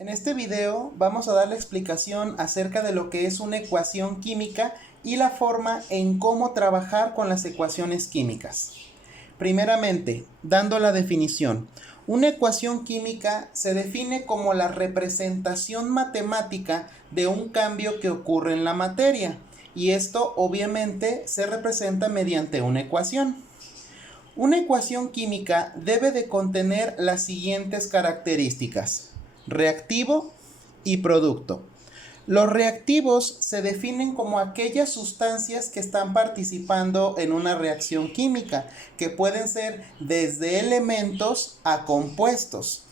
En este video vamos a dar la explicación acerca de lo que es una ecuación química y la forma en cómo trabajar con las ecuaciones químicas. Primeramente, dando la definición. Una ecuación química se define como la representación matemática de un cambio que ocurre en la materia, y esto obviamente se representa mediante una ecuación. Una ecuación química debe de contener las siguientes características: reactivo y producto. Los reactivos se definen como aquellas sustancias que están participando en una reacción química, que pueden ser desde elementos a compuestos.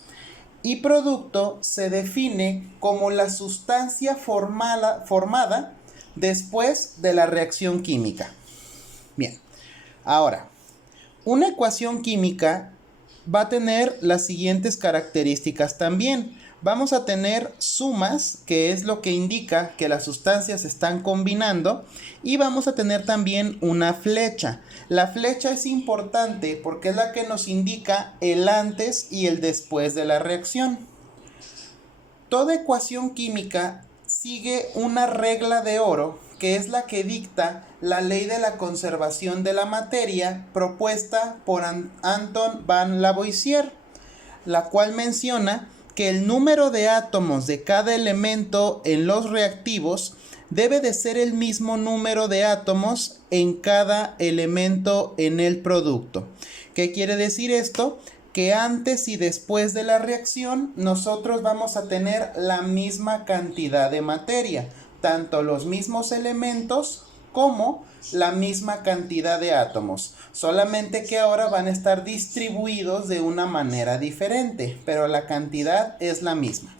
Y producto se define como la sustancia formada después de la reacción química. Bien, ahora, una ecuación química va a tener las siguientes características también. Vamos a tener sumas, que es lo que indica que las sustancias se están combinando, y vamos a tener también una flecha. La flecha es importante porque es la que nos indica el antes y el después de la reacción. Toda ecuación química sigue una regla de oro, que es la que dicta la ley de la conservación de la materia propuesta por Anton van Lavoisier, la cual menciona que el número de átomos de cada elemento en los reactivos debe de ser el mismo número de átomos en cada elemento en el producto. ¿Qué quiere decir esto? Que antes y después de la reacción nosotros vamos a tener la misma cantidad de materia, tanto los mismos elementos como la misma cantidad de átomos, solamente que ahora van a estar distribuidos de una manera diferente, pero la cantidad es la misma.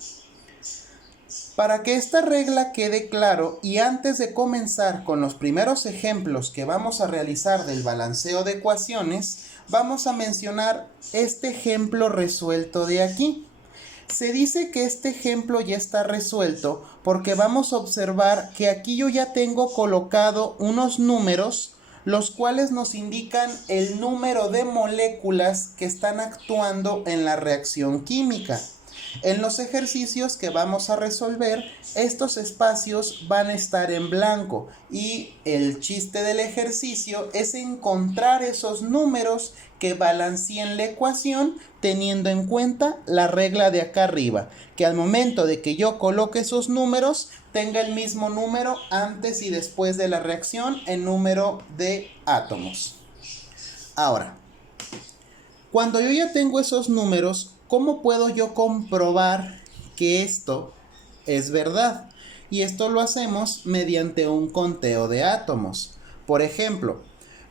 Para que esta regla quede claro, y antes de comenzar con los primeros ejemplos que vamos a realizar del balanceo de ecuaciones, vamos a mencionar este ejemplo resuelto de aquí. Se dice que este ejemplo ya está resuelto porque vamos a observar que aquí yo ya tengo colocado unos números, los cuales nos indican el número de moléculas que están actuando en la reacción química. En los ejercicios que vamos a resolver, estos espacios van a estar en blanco, y el chiste del ejercicio es encontrar esos números que balanceen la ecuación teniendo en cuenta la regla de acá arriba, que al momento de que yo coloque esos números tenga el mismo número antes y después de la reacción en número de átomos. Ahora, cuando yo ya tengo esos números, ¿cómo puedo yo comprobar que esto es verdad? Y esto lo hacemos mediante un conteo de átomos. Por ejemplo,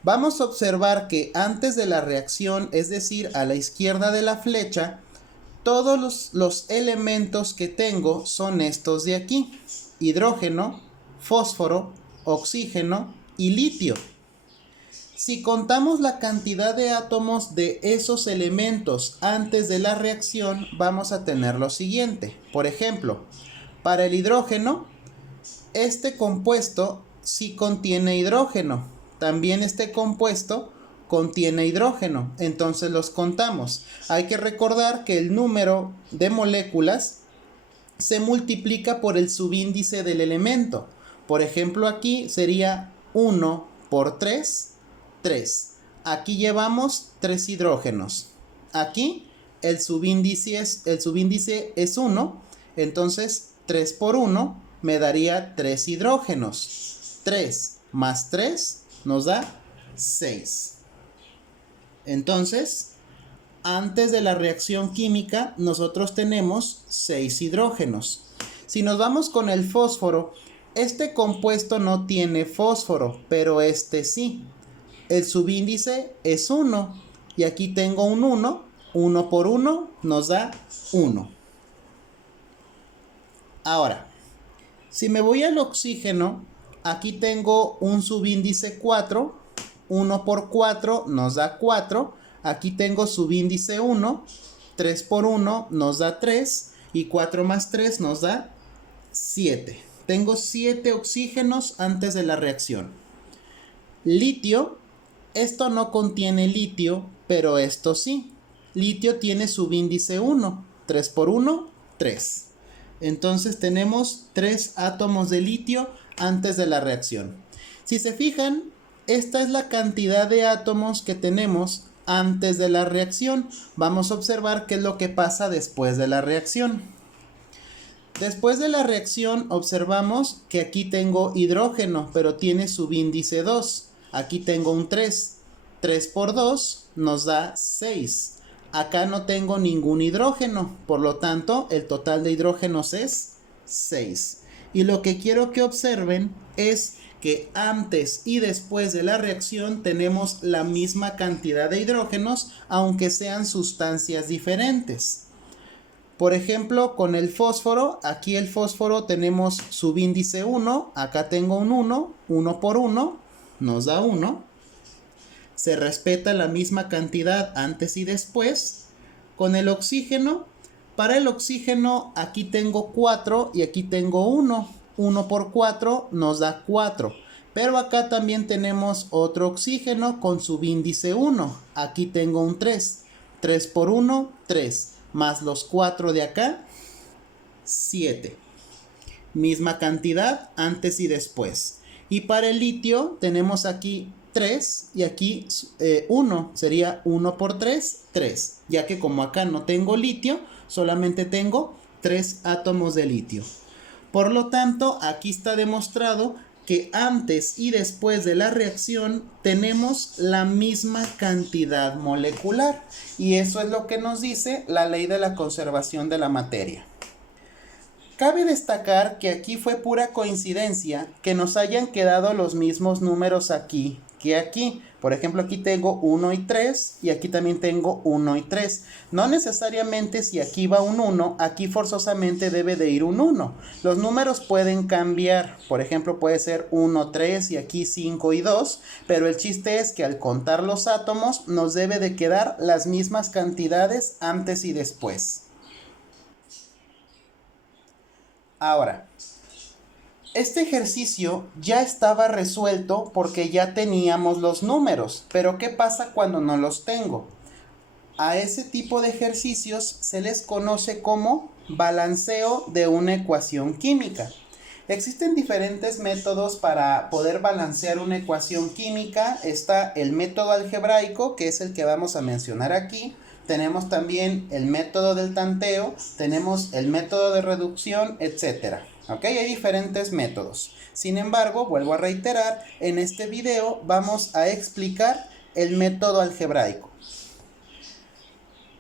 vamos a observar que antes de la reacción, es decir, a la izquierda de la flecha, todos los elementos que tengo son estos de aquí: hidrógeno, fósforo, oxígeno y litio. Si contamos la cantidad de átomos de esos elementos antes de la reacción, vamos a tener lo siguiente. Por ejemplo, para el hidrógeno, este compuesto sí contiene hidrógeno. También este compuesto contiene hidrógeno. Entonces los contamos. Hay que recordar que el número de moléculas se multiplica por el subíndice del elemento. Por ejemplo, aquí sería 1 por 3. 3. Aquí llevamos 3 hidrógenos. Aquí el subíndice es 1. Entonces 3 por 1 me daría 3 hidrógenos. 3 más 3 nos da 6. Entonces, antes de la reacción química, nosotros tenemos 6 hidrógenos. Si nos vamos con el fósforo, este compuesto no tiene fósforo, pero este sí. El subíndice es 1, y aquí tengo un 1. 1 por 1 nos da 1. Ahora, si me voy al oxígeno, aquí tengo un subíndice 4. 1 por 4 nos da 4. Aquí tengo subíndice 1. 3 por 1 nos da 3. Y 4 más 3 nos da 7. Tengo 7 oxígenos antes de la reacción. Litio. Esto no contiene litio, pero esto sí. Litio tiene subíndice 1. 3 por 1, 3. Entonces tenemos 3 átomos de litio antes de la reacción. Si se fijan, esta es la cantidad de átomos que tenemos antes de la reacción. Vamos a observar qué es lo que pasa después de la reacción. Después de la reacción observamos que aquí tengo hidrógeno, pero tiene subíndice 2. Aquí tengo un 3. 3 por 2 nos da 6. Acá no tengo ningún hidrógeno, por lo tanto el total de hidrógenos es 6. Y lo que quiero que observen es que antes y después de la reacción tenemos la misma cantidad de hidrógenos, aunque sean sustancias diferentes. Por ejemplo, con el fósforo, aquí el fósforo tenemos subíndice 1, acá tengo un 1, 1 por 1 nos da 1. Se respeta la misma cantidad antes y después. Con el oxígeno, para el oxígeno aquí tengo 4 y aquí tengo 1. 1 por 4 nos da 4. Pero acá también tenemos otro oxígeno con subíndice 1. Aquí tengo un 3. 3 por 1, 3. Más los 4 de acá, 7. Misma cantidad antes y después. Y para el litio tenemos aquí 3 y aquí 1. Sería 1 por 3, 3. Ya que como acá no tengo litio, solamente tengo 3 átomos de litio. Por lo tanto, aquí está demostrado que antes y después de la reacción tenemos la misma cantidad molecular. Y eso es lo que nos dice la ley de la conservación de la materia. Cabe destacar que aquí fue pura coincidencia que nos hayan quedado los mismos números aquí que aquí. Por ejemplo, aquí tengo 1 y 3 y aquí también tengo 1 y 3. No necesariamente si aquí va un 1, aquí forzosamente debe de ir un 1. Los números pueden cambiar. Por ejemplo, puede ser 1, 3 y aquí 5 y 2. Pero el chiste es que al contar los átomos nos debe de quedar las mismas cantidades antes y después. Ahora, este ejercicio ya estaba resuelto porque ya teníamos los números, pero ¿qué pasa cuando no los tengo? A ese tipo de ejercicios se les conoce como balanceo de una ecuación química. Existen diferentes métodos para poder balancear una ecuación química. Está el método algebraico, que es el que vamos a mencionar aquí. Tenemos también el método del tanteo, tenemos el método de reducción, etc. ¿Ok? Hay diferentes métodos. Sin embargo, vuelvo a reiterar, en este video vamos a explicar el método algebraico.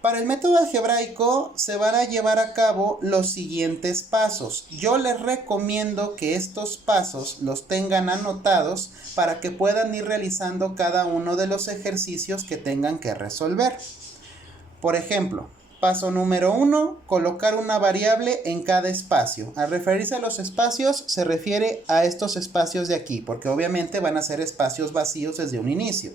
Para el método algebraico se van a llevar a cabo los siguientes pasos. Yo les recomiendo que estos pasos los tengan anotados para que puedan ir realizando cada uno de los ejercicios que tengan que resolver. Por ejemplo, paso número 1, colocar una variable en cada espacio. Al referirse a los espacios, se refiere a estos espacios de aquí, porque obviamente van a ser espacios vacíos desde un inicio.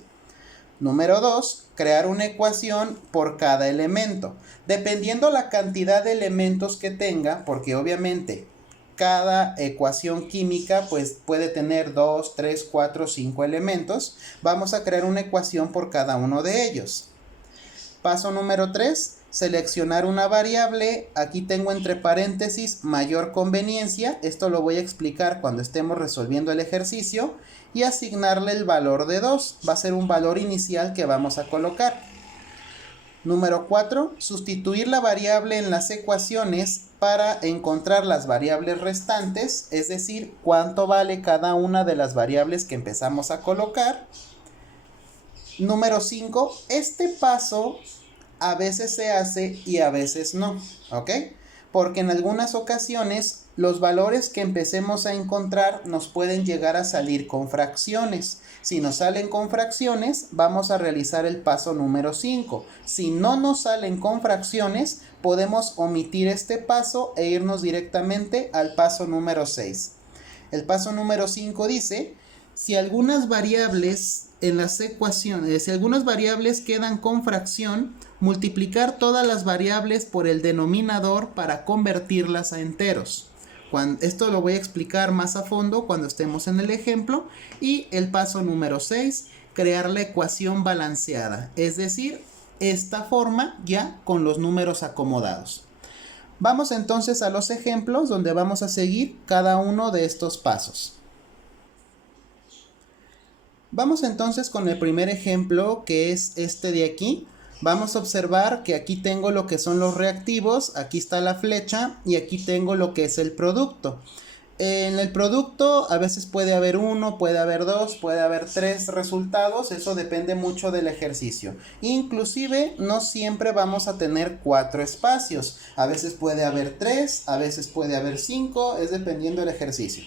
Número 2, crear una ecuación por cada elemento. Dependiendo la cantidad de elementos que tenga, porque obviamente cada ecuación química pues puede tener 2, 3, 4, 5 elementos, vamos a crear una ecuación por cada uno de ellos. Paso número 3, seleccionar una variable. Aquí tengo entre paréntesis mayor conveniencia. Esto lo voy a explicar cuando estemos resolviendo el ejercicio. Y asignarle el valor de 2. Va a ser un valor inicial que vamos a colocar. Número 4, sustituir la variable en las ecuaciones para encontrar las variables restantes. Es decir, cuánto vale cada una de las variables que empezamos a colocar. Número 5, este paso a veces se hace y a veces no, ¿ok? Porque en algunas ocasiones los valores que empecemos a encontrar nos pueden llegar a salir con fracciones. Si nos salen con fracciones, vamos a realizar el paso número 5. Si no nos salen con fracciones, podemos omitir este paso e irnos directamente al paso número 6. El paso número 5 dice: si algunas variables en las ecuaciones, si algunas variables quedan con fracción, multiplicar todas las variables por el denominador para convertirlas a enteros. Esto lo voy a explicar más a fondo cuando estemos en el ejemplo. Y el paso número 6, crear la ecuación balanceada, es decir, esta forma ya con los números acomodados. Vamos entonces a los ejemplos donde vamos a seguir cada uno de estos pasos. Vamos entonces con el primer ejemplo, que es este de aquí. Vamos a observar que aquí tengo lo que son los reactivos, aquí está la flecha y aquí tengo lo que es el producto. En el producto a veces puede haber uno, puede haber dos, puede haber tres resultados, eso depende mucho del ejercicio. Inclusive no siempre vamos a tener 4 espacios, a veces puede haber 3, a veces puede haber 5, es dependiendo del ejercicio.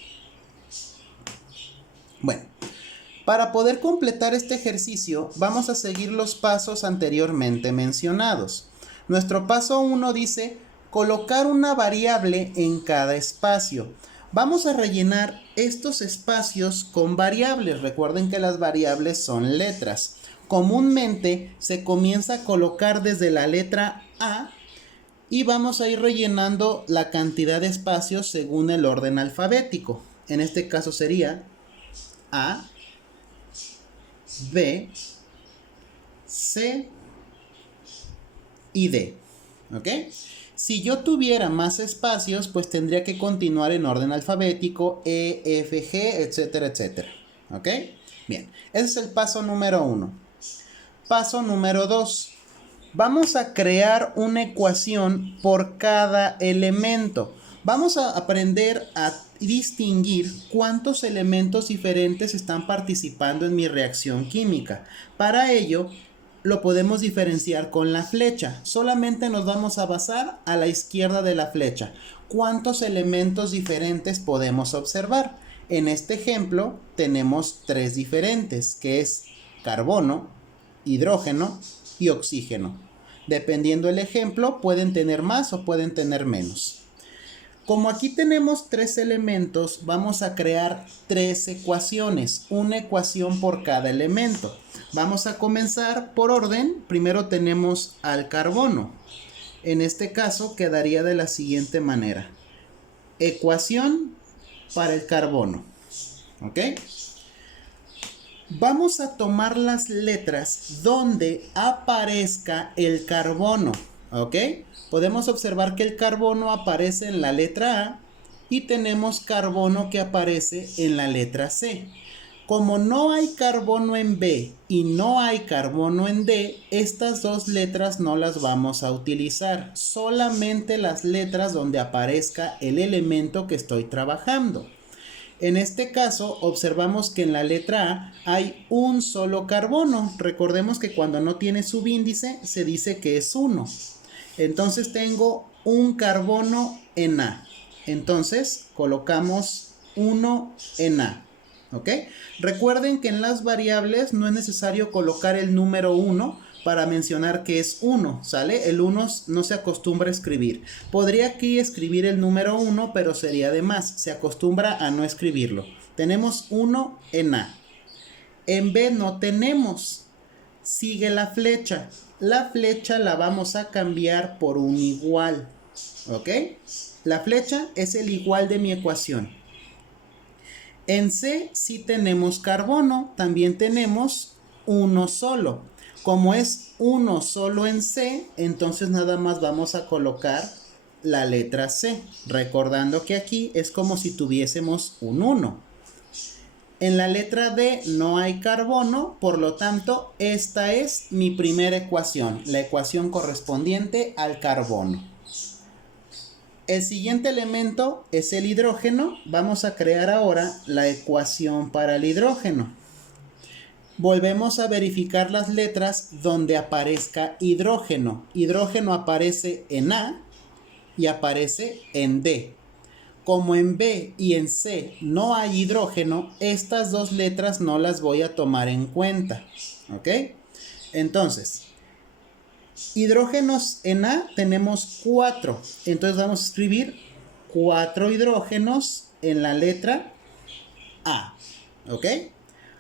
Bueno, para poder completar este ejercicio vamos a seguir los pasos anteriormente mencionados. Nuestro paso 1 dice colocar una variable en cada espacio. Vamos a rellenar estos espacios con variables. Recuerden que las variables son letras. Comúnmente se comienza a colocar desde la letra A y vamos a ir rellenando la cantidad de espacios según el orden alfabético. En este caso sería A, B, C y D. ¿Ok? Si yo tuviera más espacios, pues tendría que continuar en orden alfabético, E, F, G, etcétera, etcétera. ¿Ok? Bien, ese es el paso número 1. Paso número 2. Vamos a crear una ecuación por cada elemento. Vamos a aprender a distinguir cuántos elementos diferentes están participando en mi reacción química. Para ello, lo podemos diferenciar con la flecha. Solamente nos vamos a basar a la izquierda de la flecha. ¿Cuántos elementos diferentes podemos observar? En este ejemplo tenemos 3 diferentes, que es carbono, hidrógeno y oxígeno. Dependiendo del ejemplo, pueden tener más o pueden tener menos. Como aquí tenemos 3 elementos, vamos a crear 3 ecuaciones, una ecuación por cada elemento. Vamos a comenzar por orden. Primero tenemos al carbono. En este caso quedaría de la siguiente manera. Ecuación para el carbono. ¿Ok? Vamos a tomar las letras donde aparezca el carbono. ¿Ok? Podemos observar que el carbono aparece en la letra A y tenemos carbono que aparece en la letra C. Como no hay carbono en B y no hay carbono en D, estas dos letras no las vamos a utilizar. Solamente las letras donde aparezca el elemento que estoy trabajando. En este caso, observamos que en la letra A hay un solo carbono. Recordemos que cuando no tiene subíndice, se dice que es 1. Entonces tengo un carbono en A. Entonces colocamos 1 en A. ¿Ok? Recuerden que en las variables no es necesario colocar el número 1 para mencionar que es 1, ¿sale? El 1 no se acostumbra a escribir. Podría aquí escribir el número 1, pero sería de más. Se acostumbra a no escribirlo. Tenemos 1 en A. En B no tenemos. Sigue la flecha. La flecha la vamos a cambiar por un igual. ¿Ok? La flecha es el igual de mi ecuación. En C sí tenemos carbono, también tenemos uno solo. Como es uno solo en C, entonces nada más vamos a colocar la letra C. Recordando que aquí es como si tuviésemos un 1. En la letra D no hay carbono, por lo tanto, esta es mi primera ecuación, la ecuación correspondiente al carbono. El siguiente elemento es el hidrógeno. Vamos a crear ahora la ecuación para el hidrógeno. Volvemos a verificar las letras donde aparezca hidrógeno. Hidrógeno aparece en A y aparece en D. Como en B y en C no hay hidrógeno, estas dos letras no las voy a tomar en cuenta. ¿Ok? Entonces, hidrógenos en A tenemos 4. Entonces vamos a escribir 4 hidrógenos en la letra A. ¿Ok?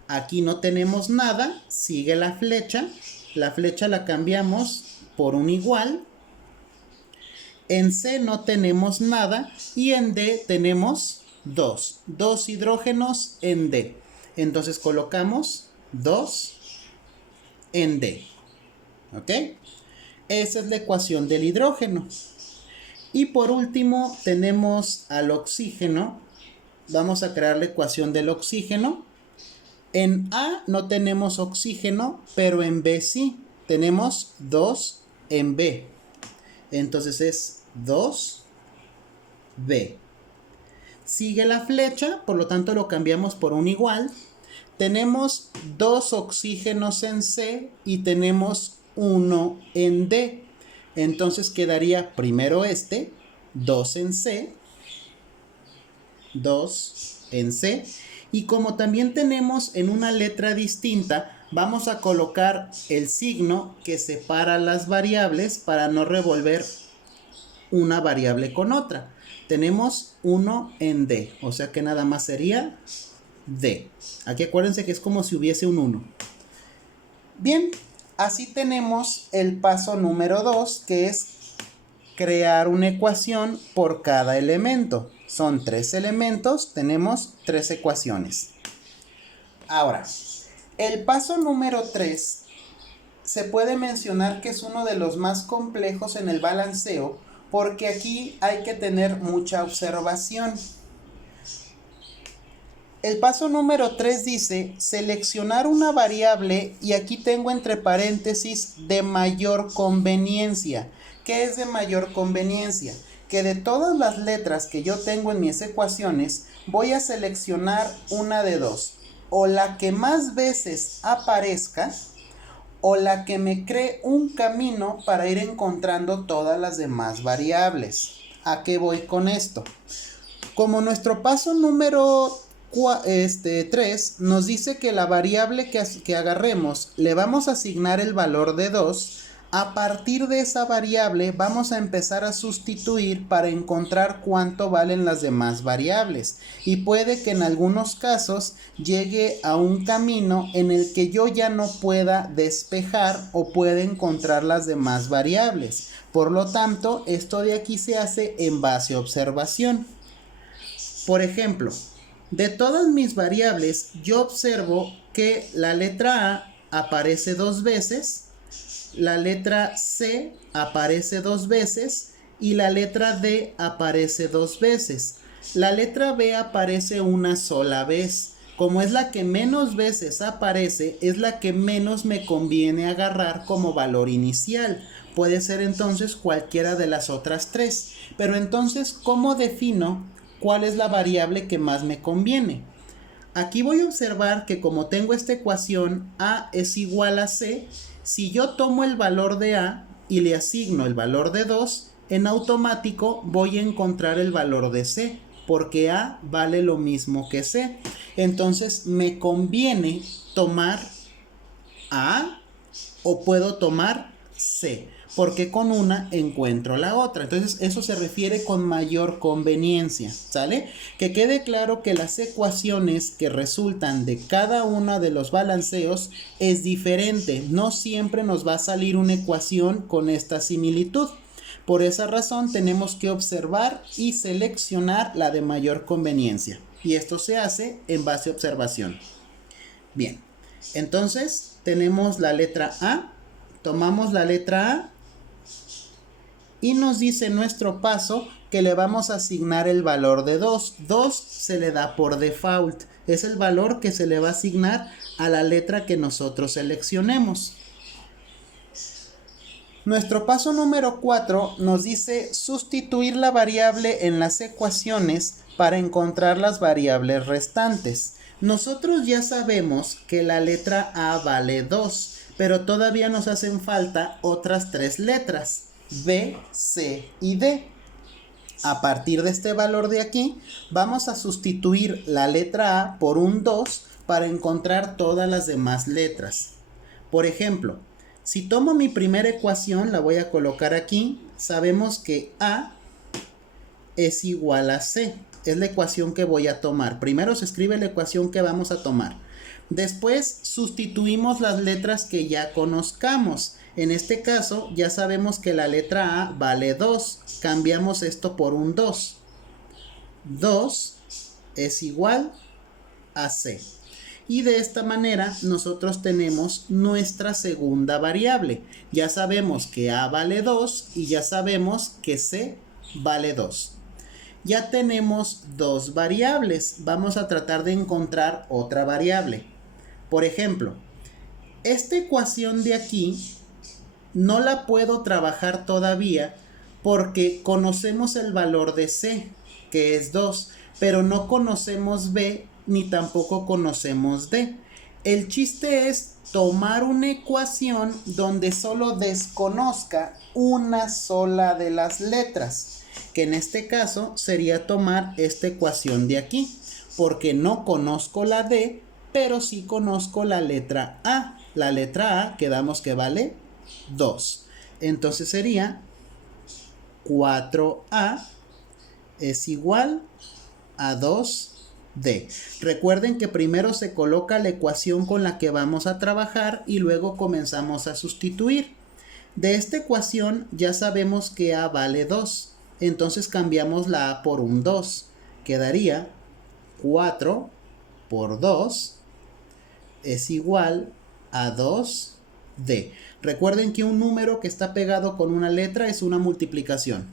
Aquí no tenemos nada. Sigue la flecha. La flecha la cambiamos por un igual. En C no tenemos nada. Y en D tenemos 2. 2 hidrógenos en D. Entonces colocamos 2 en D. ¿Ok? Esa es la ecuación del hidrógeno. Y por último tenemos al oxígeno. Vamos a crear la ecuación del oxígeno. En A no tenemos oxígeno, pero en B sí. Tenemos 2 en B. Entonces es 2B. Sigue la flecha, por lo tanto lo cambiamos por un igual. Tenemos 2 oxígenos en C y tenemos 1 en D. Entonces quedaría primero 2 en C, 2 en C. Y como también tenemos en una letra distinta, vamos a colocar el signo que separa las variables para no revolver una variable con otra. Tenemos 1 en D, o sea que nada más sería D. Aquí acuérdense que es como si hubiese un 1. Bien, así tenemos el paso número 2, que es crear una ecuación por cada elemento. Son 3 elementos, tenemos 3 ecuaciones. Ahora, el paso número 3 se puede mencionar que es uno de los más complejos en el balanceo, porque aquí hay que tener mucha observación. El paso número 3 dice seleccionar una variable, y aquí tengo entre paréntesis de mayor conveniencia. ¿Qué es de mayor conveniencia? Que de todas las letras que yo tengo en mis ecuaciones, voy a seleccionar una de dos. O la que más veces aparezca, o la que me cree un camino para ir encontrando todas las demás variables. ¿A qué voy con esto? Como nuestro paso número 3 nos dice que la variable que agarremos le vamos a asignar el valor de 2, a partir de esa variable vamos a empezar a sustituir para encontrar cuánto valen las demás variables, y puede que en algunos casos llegue a un camino en el que yo ya no pueda despejar o pueda encontrar las demás variables. Por lo tanto, esto de aquí se hace en base a observación. Por ejemplo, de todas mis variables, yo observo que la letra A aparece 2 veces, la letra C aparece 2 veces y la letra D aparece 2 veces. La letra B aparece una sola vez. Como es la que menos veces aparece, es la que menos me conviene agarrar como valor inicial. Puede ser entonces cualquiera de las otras 3. Pero entonces, ¿cómo defino cuál es la variable que más me conviene? Aquí voy a observar que como tengo esta ecuación A es igual a C, si yo tomo el valor de A y le asigno el valor de 2, en automático voy a encontrar el valor de C, porque A vale lo mismo que C. Entonces me conviene tomar A o puedo tomar C, porque con una encuentro la otra. Entonces eso se refiere con mayor conveniencia, ¿sale? Que quede claro que las ecuaciones que resultan de cada uno de los balanceos es diferente. No siempre nos va a salir una ecuación con esta similitud. Por esa razón tenemos que observar y seleccionar la de mayor conveniencia. Y esto se hace en base a observación. Bien, entonces tenemos la letra A. Tomamos la letra A y nos dice nuestro paso que le vamos a asignar el valor de 2. 2 se le da por default. Es el valor que se le va a asignar a la letra que nosotros seleccionemos. Nuestro paso número 4 nos dice sustituir la variable en las ecuaciones para encontrar las variables restantes. Nosotros ya sabemos que la letra A vale 2, pero todavía nos hacen falta otras 3 letras, B, C y D. A partir de este valor de aquí, vamos a sustituir la letra A por un 2 para encontrar todas las demás letras. Por ejemplo, si tomo mi primera ecuación, la voy a colocar aquí, sabemos que A es igual a C. Es la ecuación que voy a tomar. Primero se escribe la ecuación que vamos a tomar. Después sustituimos las letras que ya conozcamos. En este caso ya sabemos que la letra A vale 2. Cambiamos esto por un 2. 2 es igual a C. Y de esta manera nosotros tenemos nuestra segunda variable. Ya sabemos que A vale 2 y ya sabemos que C vale 2. Ya tenemos dos variables. Vamos a tratar de encontrar otra variable. Por ejemplo, esta ecuación de aquí no la puedo trabajar todavía porque conocemos el valor de C, que es 2, pero no conocemos B ni tampoco conocemos D. El chiste es tomar una ecuación donde solo desconozca una sola de las letras, que en este caso sería tomar esta ecuación de aquí, porque no conozco la D, pero sí conozco la letra A. La letra A quedamos que vale 2. Entonces sería 4A es igual a 2D. Recuerden que primero se coloca la ecuación con la que vamos a trabajar y luego comenzamos a sustituir. De esta ecuación ya sabemos que A vale 2. Entonces cambiamos la A por un 2. Quedaría 4 por 2 es igual a 2D. Recuerden que un número que está pegado con una letra es una multiplicación.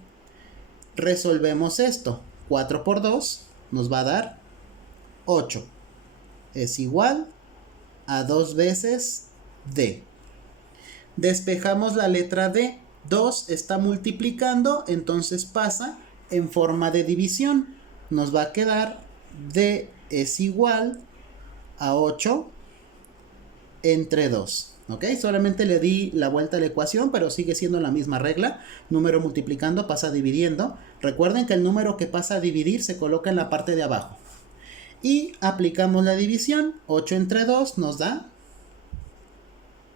Resolvemos esto. 4 por 2 nos va a dar 8. Es igual a 2 veces D. Despejamos la letra D. 2 está multiplicando, entonces pasa en forma de división. Nos va a quedar D es igual a 8 entre 2. ¿Ok? Solamente le di la vuelta a la ecuación, pero sigue siendo la misma regla. Número multiplicando pasa dividiendo. Recuerden que el número que pasa a dividir se coloca en la parte de abajo. Y aplicamos la división. 8 entre 2 nos da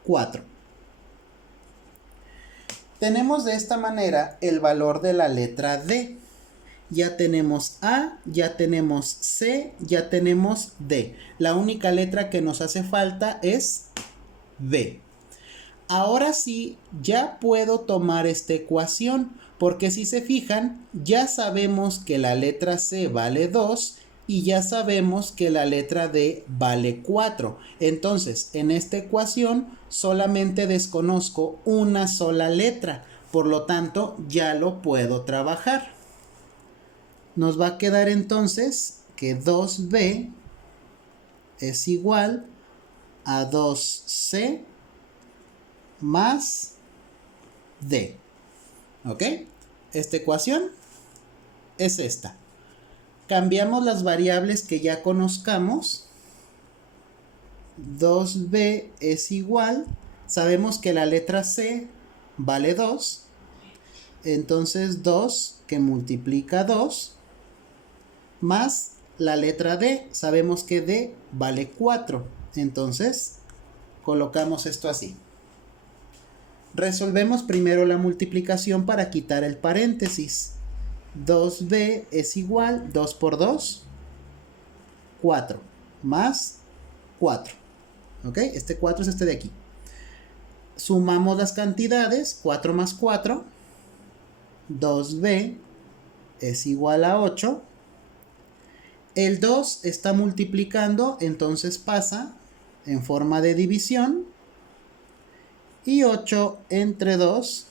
4. Tenemos de esta manera el valor de la letra D. Ya tenemos A, ya tenemos C, ya tenemos D. La única letra que nos hace falta es D. Ahora sí, ya puedo tomar esta ecuación, porque si se fijan, ya sabemos que la letra C vale 2 y ya sabemos que la letra D vale 4. Entonces, en esta ecuación solamente desconozco una sola letra, por lo tanto, ya lo puedo trabajar. Nos va a quedar entonces que 2B es igual a 2C más D. ¿Ok? Esta ecuación es esta. Cambiamos las variables que ya conozcamos. 2B es igual. Sabemos que la letra C vale 2. Entonces 2 que multiplica 2 más la letra D. Sabemos que D vale 4. Entonces colocamos esto así. Resolvemos primero la multiplicación para quitar el paréntesis. 2B es igual, 2 por 2, 4, más 4. ¿Ok? Este 4 es este de aquí. Sumamos las cantidades, 4 más 4, 2B es igual a 8. El 2 está multiplicando, entonces pasa en forma de división. Y 8 entre 2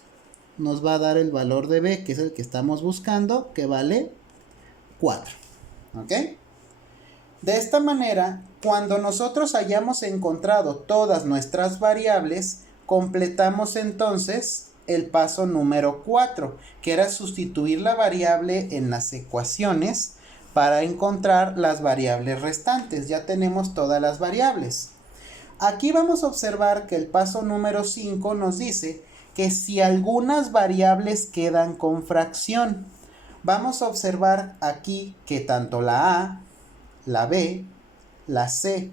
nos va a dar el valor de B, que es el que estamos buscando, que vale 4. ¿Ok? De esta manera, cuando nosotros hayamos encontrado todas nuestras variables, completamos entonces el paso número 4, que era sustituir la variable en las ecuaciones para encontrar las variables restantes. Ya tenemos todas las variables. Aquí vamos a observar que el paso número 5 nos dice que si algunas variables quedan con fracción, vamos a observar aquí que tanto la A, la B, la C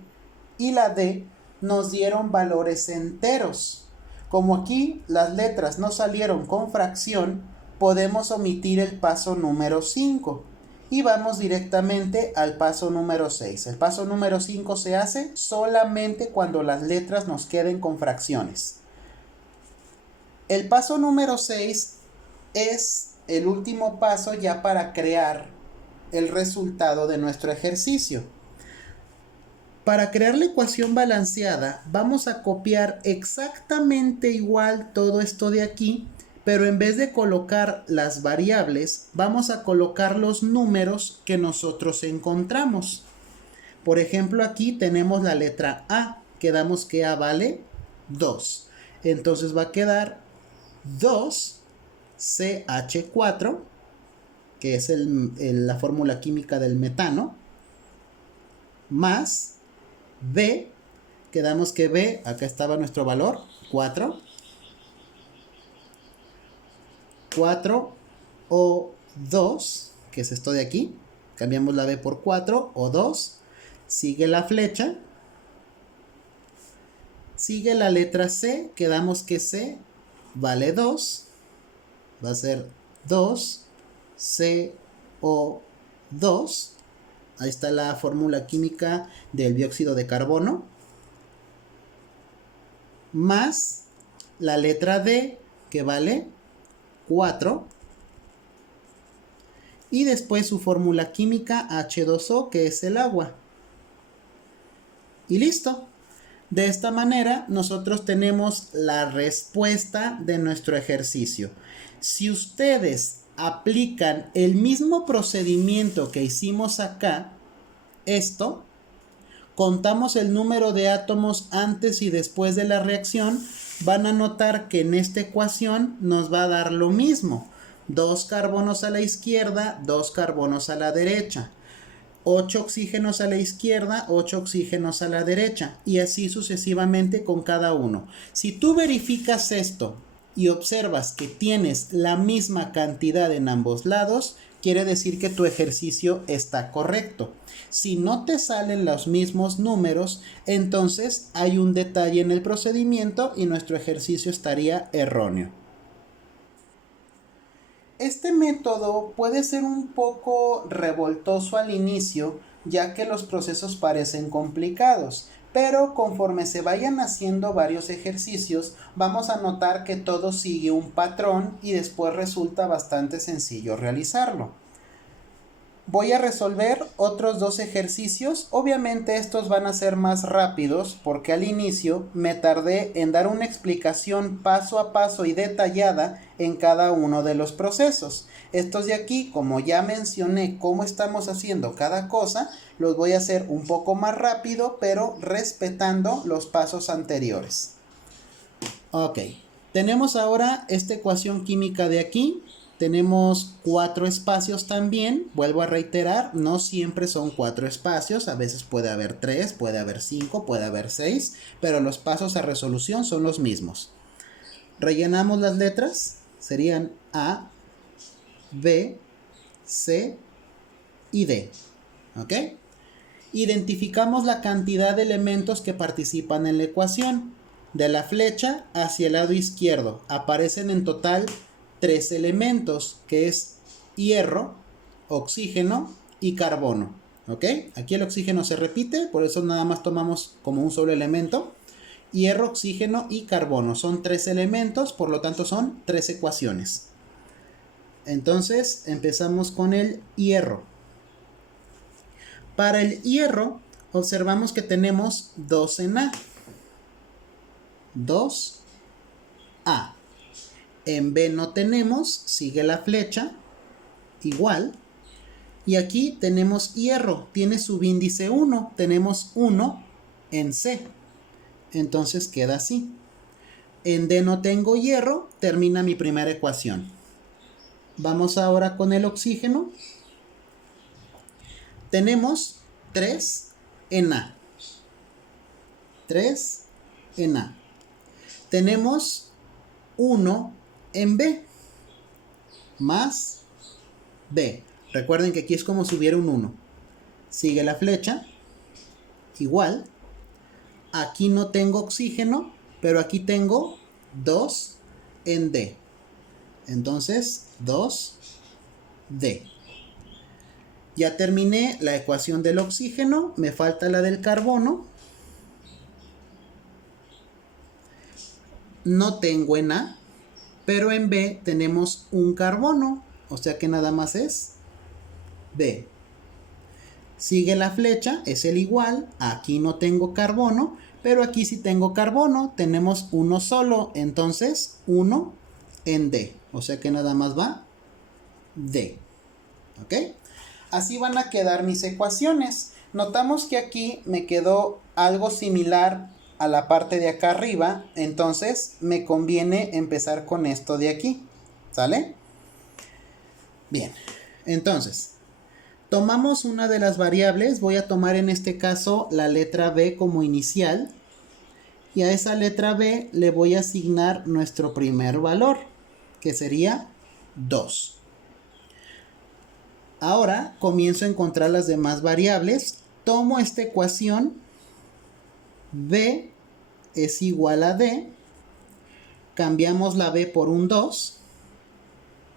y la D nos dieron valores enteros. Como aquí las letras no salieron con fracción, podemos omitir el paso número 5 y vamos directamente al paso número 6. El paso número 5 se hace solamente cuando las letras nos queden con fracciones. El paso número 6 es el último paso ya para crear el resultado de nuestro ejercicio. Para crear la ecuación balanceada, vamos a copiar exactamente igual todo esto de aquí, pero en vez de colocar las variables, vamos a colocar los números que nosotros encontramos. Por ejemplo, aquí tenemos la letra A, quedamos que A vale 2. Entonces va a quedar 2CH4, que es la fórmula química del metano, más B, quedamos que B, acá estaba nuestro valor, 4. 4O2, que es esto de aquí, cambiamos la B por 4, O2, sigue la flecha, sigue la letra C, quedamos que C vale 2, va a ser 2CO2, ahí está la fórmula química del dióxido de carbono, más la letra D, que vale 4, y después su fórmula química H2O, que es el agua. Y listo. De esta manera nosotros tenemos la respuesta de nuestro ejercicio. Si ustedes aplican el mismo procedimiento que hicimos acá, contamos el número de átomos antes y después de la reacción, van a notar que en esta ecuación nos va a dar lo mismo. 2 carbonos a la izquierda, 2 carbonos a la derecha. 8 oxígenos a la izquierda, 8 oxígenos a la derecha. Y así sucesivamente con cada uno. Si tú verificas esto y observas que tienes la misma cantidad en ambos lados, quiere decir que tu ejercicio está correcto. Si no te salen los mismos números, entonces hay un detalle en el procedimiento y nuestro ejercicio estaría erróneo. Este método puede ser un poco revoltoso al inicio, ya que los procesos parecen complicados, pero conforme se vayan haciendo varios ejercicios, vamos a notar que todo sigue un patrón y después resulta bastante sencillo realizarlo. Voy a resolver otros 2 ejercicios. Obviamente estos van a ser más rápidos porque al inicio me tardé en dar una explicación paso a paso y detallada en cada uno de los procesos. Estos de aquí, como ya mencioné cómo estamos haciendo cada cosa, los voy a hacer un poco más rápido, pero respetando los pasos anteriores. Ok, tenemos ahora esta ecuación química de aquí. Tenemos 4 espacios también, vuelvo a reiterar, no siempre son 4 espacios, a veces puede haber 3, puede haber 5, puede haber 6, pero los pasos a resolución son los mismos. Rellenamos las letras, serían A, B, C y D, ¿ok? Identificamos la cantidad de elementos que participan en la ecuación. De la flecha hacia el lado izquierdo aparecen en total 3 elementos, que es hierro, oxígeno y carbono, ¿ok? Aquí el oxígeno se repite, por eso nada más tomamos como un solo elemento. Hierro, oxígeno y carbono, son 3 elementos, por lo tanto son 3 ecuaciones. Entonces empezamos con el hierro. Para el hierro observamos que tenemos 2 en A. 2A. En B no tenemos, sigue la flecha, igual. Y aquí tenemos hierro, tiene subíndice 1, tenemos 1 en C. Entonces queda así. En D no tengo hierro, termina mi primera ecuación. Vamos ahora con el oxígeno. Tenemos 3 en A. 3 en A. Tenemos 1 en B, más B. Recuerden que aquí es como si hubiera un 1. Sigue la flecha, igual. Aquí no tengo oxígeno, pero aquí tengo 2 en D. Entonces, 2D. Ya terminé la ecuación del oxígeno, me falta la del carbono. No tengo en A, pero en B tenemos un carbono, o sea que nada más es B. Sigue la flecha, es el igual, aquí no tengo carbono, pero aquí sí tengo carbono, tenemos uno solo, entonces 1 en D. O sea que nada más va D. ¿Ok? Así van a quedar mis ecuaciones. Notamos que aquí me quedó algo similar a la parte de acá arriba. Entonces me conviene empezar con esto de aquí. ¿Sale? Bien. Entonces, tomamos una de las variables. Voy a tomar en este caso la letra B como inicial. Y a esa letra B le voy a asignar nuestro primer valor, que sería 2. Ahora comienzo a encontrar las demás variables. Tomo esta ecuación. B es igual a D. Cambiamos la B por un 2.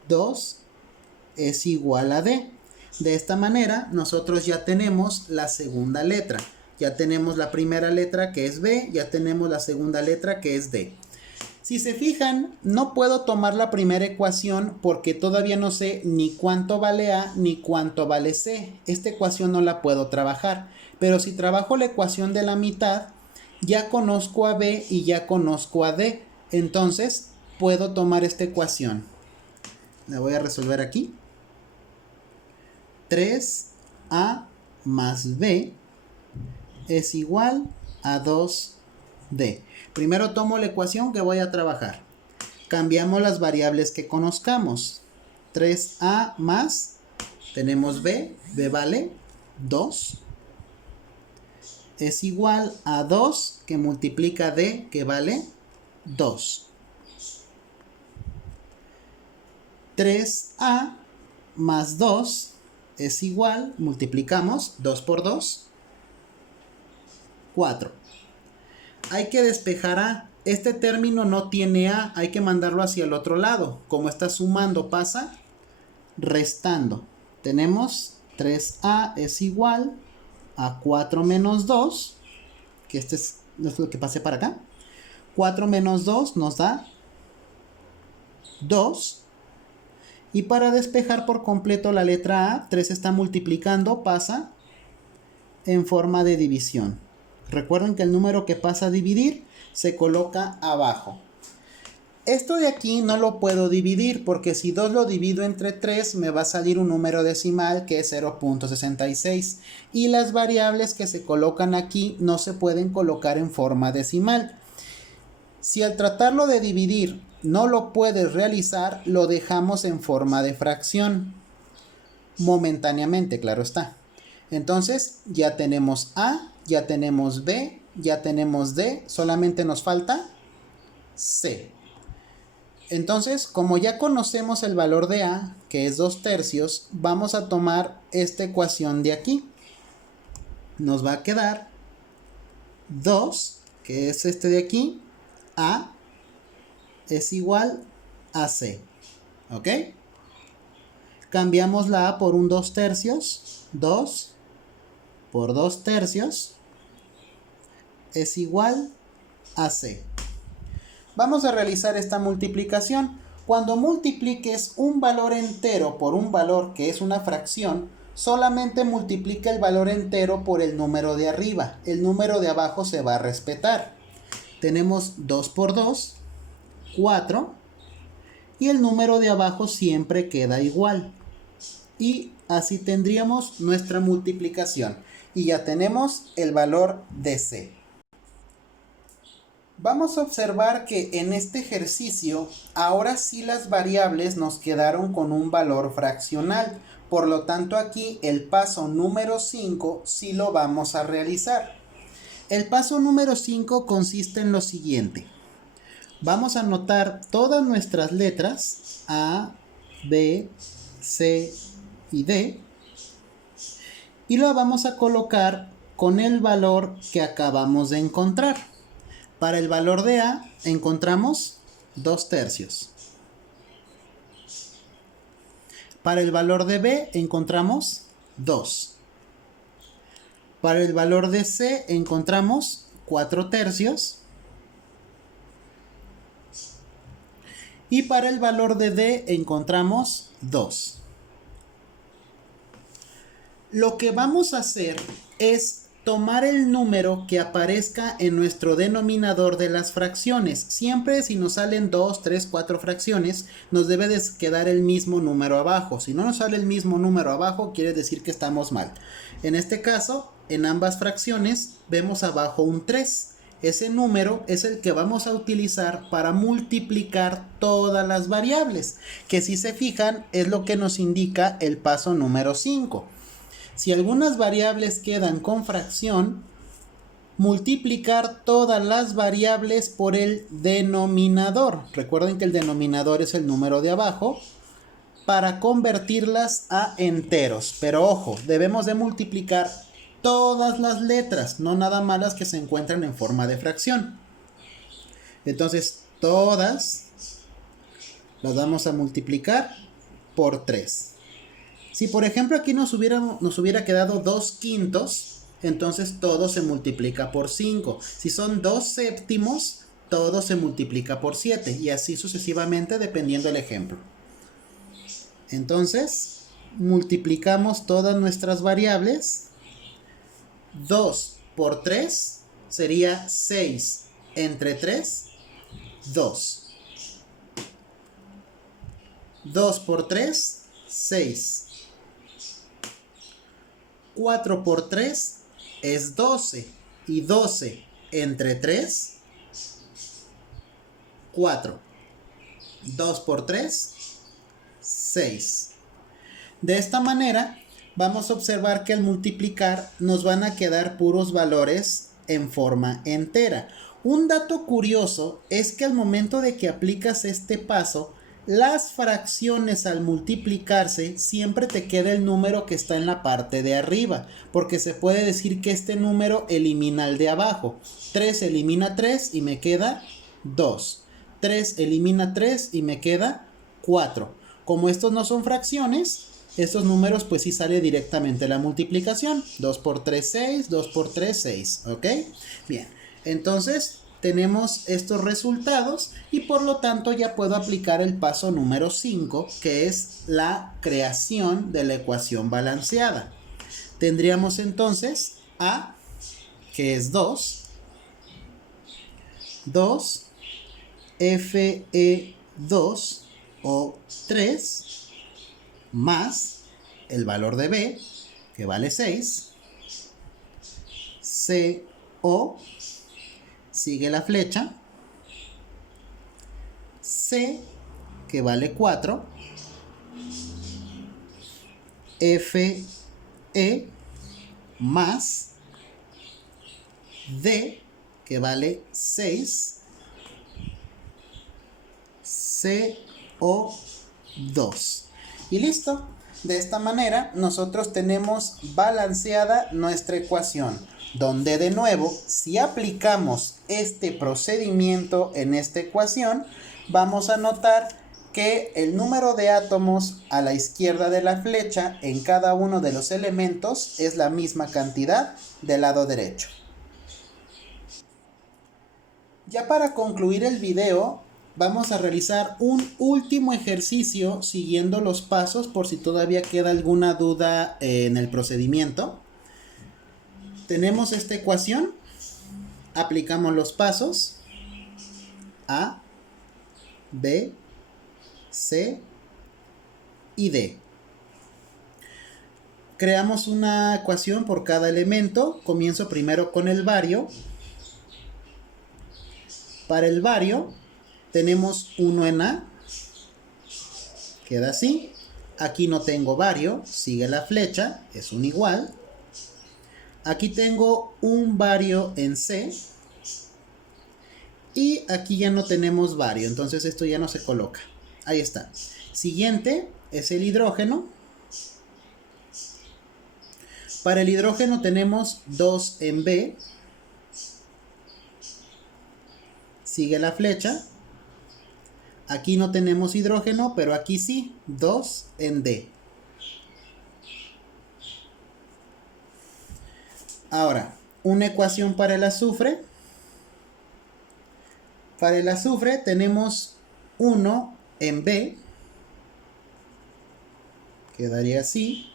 2 es igual a D. De esta manera nosotros ya tenemos la segunda letra. Ya tenemos la primera letra que es B, ya tenemos la segunda letra que es D. Si se fijan, no puedo tomar la primera ecuación porque todavía no sé ni cuánto vale A ni cuánto vale C. Esta ecuación no la puedo trabajar. Pero si trabajo la ecuación de la mitad, ya conozco a B y ya conozco a D. Entonces, puedo tomar esta ecuación. La voy a resolver aquí. 3A más B es igual a 2D. Primero tomo la ecuación que voy a trabajar. Cambiamos las variables que conozcamos. 3A más, tenemos B, B vale 2. Es igual a 2 que multiplica D que vale 2. 3A más 2 es igual, multiplicamos 2 por 2. 4. Hay que despejar A. Este término no tiene A. Hay que mandarlo hacia el otro lado. Como está sumando, pasa restando. Tenemos 3A es igual a 4 menos 2. Que este es lo que pasé para acá. 4 menos 2 nos da 2. Y para despejar por completo la letra A, 3 está multiplicando, pasa en forma de división. Recuerden que el número que pasa a dividir se coloca abajo. Esto de aquí no lo puedo dividir porque si 2 lo divido entre 3 me va a salir un número decimal que es 0.66 y las variables que se colocan aquí no se pueden colocar en forma decimal. Si al tratarlo de dividir no lo puedes realizar, lo dejamos en forma de fracción. Momentáneamente, claro está. Entonces ya tenemos A, ya tenemos B, ya tenemos D, solamente nos falta C. Entonces, como ya conocemos el valor de A, que es 2/3, vamos a tomar esta ecuación de aquí. Nos va a quedar 2, que es este de aquí, A es igual a C. ¿Ok? Cambiamos la A por un 2/3, 2 por 2/3 es igual a C. Vamos a realizar esta multiplicación. Cuando multipliques un valor entero por un valor que es una fracción, solamente multiplica el valor entero por el número de arriba. El número de abajo se va a respetar. Tenemos 2 por 2, 4. Y el número de abajo siempre queda igual. Y así tendríamos nuestra multiplicación. Y ya tenemos el valor de C. Vamos a observar que en este ejercicio, ahora sí las variables nos quedaron con un valor fraccional. Por lo tanto, aquí el paso número 5 sí lo vamos a realizar. El paso número 5 consiste en lo siguiente. Vamos a anotar todas nuestras letras A, B, C y D. Y lo vamos a colocar con el valor que acabamos de encontrar. Para el valor de A encontramos 2/3. Para el valor de B encontramos 2. Para el valor de C encontramos 4/3. Y para el valor de D encontramos 2. Lo que vamos a hacer es tomar el número que aparezca en nuestro denominador de las fracciones. Siempre si nos salen 2, 3, 4 fracciones, nos debe de quedar el mismo número abajo. Si no nos sale el mismo número abajo, quiere decir que estamos mal. En este caso, en ambas fracciones, vemos abajo un 3. Ese número es el que vamos a utilizar para multiplicar todas las variables, que si se fijan es lo que nos indica el paso número 5. Si algunas variables quedan con fracción, multiplicar todas las variables por el denominador. Recuerden que el denominador es el número de abajo, para convertirlas a enteros. Pero ojo, debemos de multiplicar todas las letras, no nada más las que se encuentran en forma de fracción. Entonces, todas las vamos a multiplicar por 3. Si por ejemplo aquí nos hubiera quedado 2 quintos, entonces todo se multiplica por 5. Si son 2 séptimos, todo se multiplica por 7. Y así sucesivamente dependiendo del ejemplo. Entonces, multiplicamos todas nuestras variables. 2 por 3 sería 6 entre 3, 2. 2 por 3, 6. 4 por 3 es 12. Y 12 entre 3, 4. 2 por 3, 6. De esta manera vamos a observar que al multiplicar nos van a quedar puros valores en forma entera. Un dato curioso es que al momento de que aplicas este paso, las fracciones al multiplicarse siempre te queda el número que está en la parte de arriba, porque se puede decir que este número elimina el de abajo. 3 elimina 3 y me queda 2. 3 elimina 3 y me queda 4. Como estos no son fracciones, estos números pues sí sale directamente la multiplicación. 2 por 3, 6, 2 por 3, 6, ¿ok? Bien, entonces tenemos estos resultados y por lo tanto ya puedo aplicar el paso número 5, que es la creación de la ecuación balanceada. Tendríamos entonces A, que es 2, Fe2 o 3, más el valor de B, que vale 6, CO, sigue la flecha, C, que vale 4, FE más D, que vale 6, CO2. Y listo. De esta manera nosotros tenemos balanceada nuestra ecuación, donde de nuevo, si aplicamos este procedimiento en esta ecuación, vamos a notar que el número de átomos a la izquierda de la flecha en cada uno de los elementos es la misma cantidad del lado derecho. Ya para concluir el video, vamos a realizar un último ejercicio siguiendo los pasos por si todavía queda alguna duda en el procedimiento. Tenemos esta ecuación, aplicamos los pasos A, B, C y D. Creamos una ecuación por cada elemento. Comienzo primero con el bario. Para el bario tenemos 1 en A, queda así. Aquí no tengo bario, sigue la flecha, es un igual. Aquí tengo un bario en C. Y aquí ya no tenemos bario, entonces esto ya no se coloca. Ahí está. Siguiente es el hidrógeno. Para el hidrógeno tenemos 2 en B. Sigue la flecha. Aquí no tenemos hidrógeno, pero aquí sí, 2 en D. Ahora, una ecuación para el azufre. Para el azufre tenemos 1 en B. Quedaría así.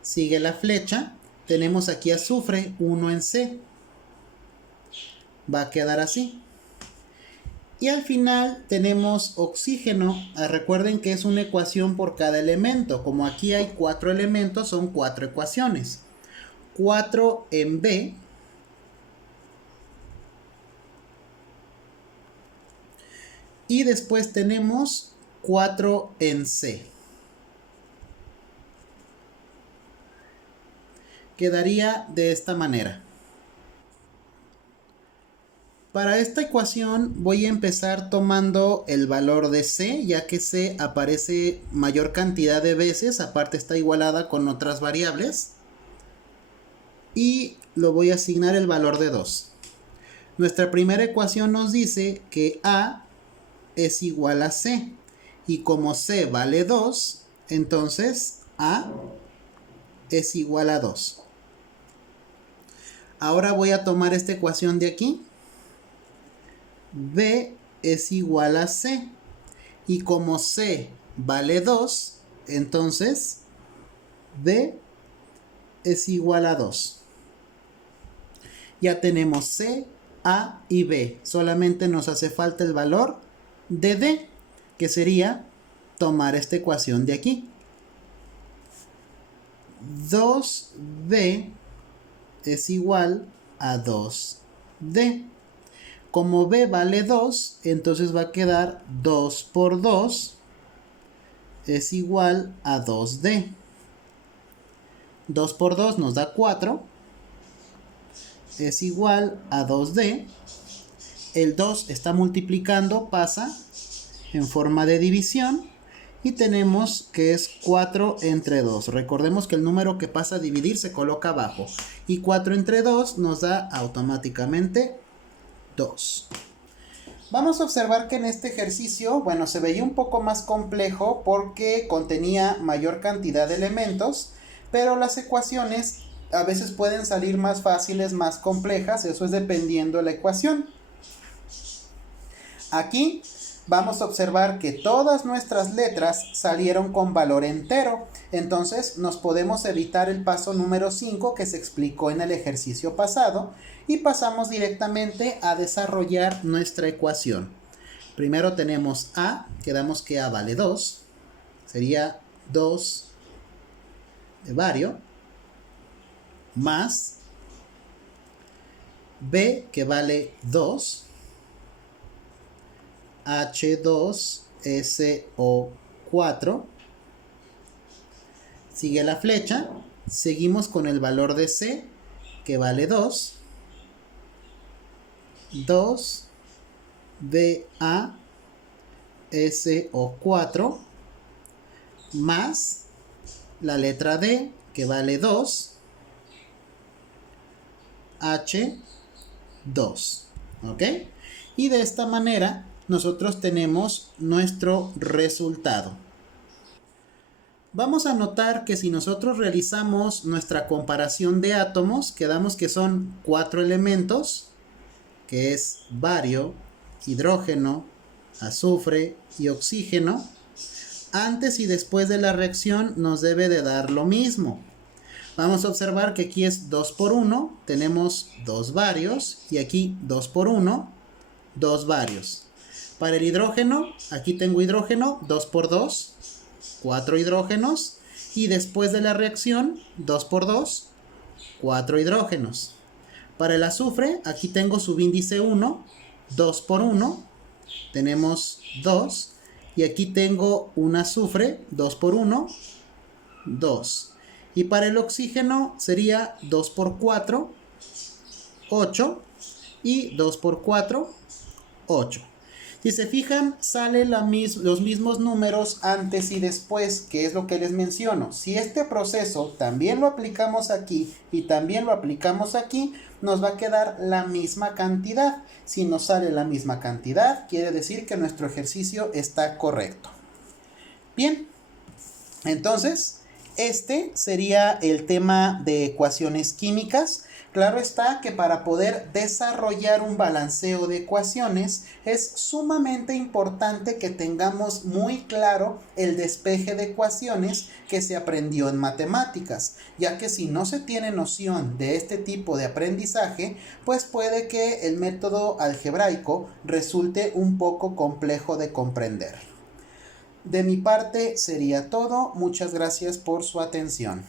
Sigue la flecha. tenemos aquí azufre, 1 en C. Va a quedar así. Y al final tenemos oxígeno. Recuerden que es una ecuación por cada elemento. Como aquí hay 4 elementos, son 4 ecuaciones. 4 en B. Y después tenemos 4 en C. Quedaría de esta manera. Para esta ecuación voy a empezar tomando el valor de C, ya que C aparece mayor cantidad de veces, aparte está igualada con otras variables. Y lo voy a asignar el valor de 2. Nuestra primera ecuación nos dice que A es igual a C. Y como C vale 2, entonces A es igual a 2. Ahora voy a tomar esta ecuación de aquí. B es igual a C. Y como C vale 2, entonces B es igual a 2. Ya tenemos C, A y B. Solamente nos hace falta el valor de D, que sería tomar esta ecuación de aquí. 2B es igual a 2D. Como B vale 2, entonces va a quedar 2 por 2 es igual a 2D. 2 por 2 nos da 4. Es igual a 2D. El 2 está multiplicando, pasa en forma de división. Y tenemos que es 4 entre 2. Recordemos que el número que pasa a dividir se coloca abajo. Y 4 entre 2 nos da automáticamente 2. Vamos a observar que en este ejercicio, bueno, se veía un poco más complejo porque contenía mayor cantidad de elementos, pero las ecuaciones a veces pueden salir más fáciles, más complejas, eso es dependiendo de la ecuación. Aquí vamos a observar que todas nuestras letras salieron con valor entero, entonces nos podemos evitar el paso número 5 que se explicó en el ejercicio pasado y pasamos directamente a desarrollar nuestra ecuación. Primero tenemos A, quedamos que A vale 2, sería 2 de vario, más B que vale 2, H2SO4, sigue la flecha, seguimos con el valor de C que vale 2, 2BaSO4 más la letra D que vale 2, H2, ¿ok? Y de esta manera nosotros tenemos nuestro resultado. Vamos a notar que si nosotros realizamos nuestra comparación de átomos, quedamos que son 4 elementos, que es bario, hidrógeno, azufre y oxígeno. Antes y después de la reacción nos debe de dar lo mismo. Vamos a observar que aquí es 2 por 1, tenemos 2 barios, y aquí 2 por 1, 2 barios. Para el hidrógeno, aquí tengo hidrógeno, 2 por 2, 4 hidrógenos, y después de la reacción, 2 por 2, 4 hidrógenos. Para el azufre, aquí tengo subíndice 1, 2 por 1, tenemos 2, y aquí tengo un azufre, 2 por 1, 2. Y para el oxígeno sería 2 por 4, 8, y 2 por 4, 8. Si se fijan, salen los mismos números antes y después, que es lo que les menciono. Si este proceso también lo aplicamos aquí y también lo aplicamos aquí, nos va a quedar la misma cantidad. Si nos sale la misma cantidad, quiere decir que nuestro ejercicio está correcto. Bien, entonces, Este sería el tema de ecuaciones químicas. Claro está que para poder desarrollar un balanceo de ecuaciones es sumamente importante que tengamos muy claro el despeje de ecuaciones que se aprendió en matemáticas, ya que si no se tiene noción de este tipo de aprendizaje, pues puede que el método algebraico resulte un poco complejo de comprender. De mi parte sería todo. Muchas gracias por su atención.